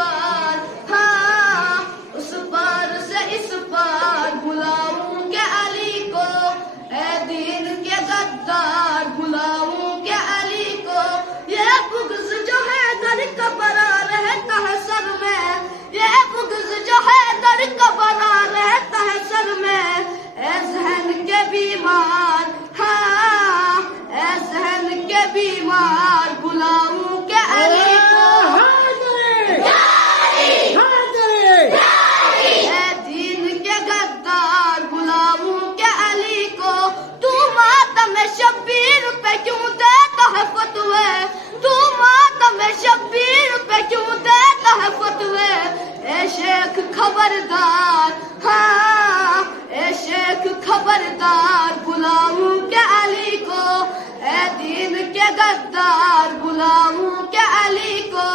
پار، ہاں اس پار سے اس پار بلاؤں کہ علی کو، اے دین کے غدار بلاؤں کہ علی کو، یہ بغض جو ہے در کا برا رہتا ہے سر میں، یہ بغض جو ہے در کا برا رہتا ہے سر میں، اے ذہن کے بیمار، ہاں اے ذہن کے بیمار بلاؤں کہ علی کو، اے دین کے غدار بلاؤں کہ علی کو، تو ماتم شبیر پہ کیوں دیتا ہے فتوے، تو ماتم شبیر پہ کیوں دیتا ہے فتوے، اے شیخ خبردار، ہاں اے شیخ خبردار بلاؤں کہ علی کو، اے دین کے غدار بلاؤں کہ علی کو۔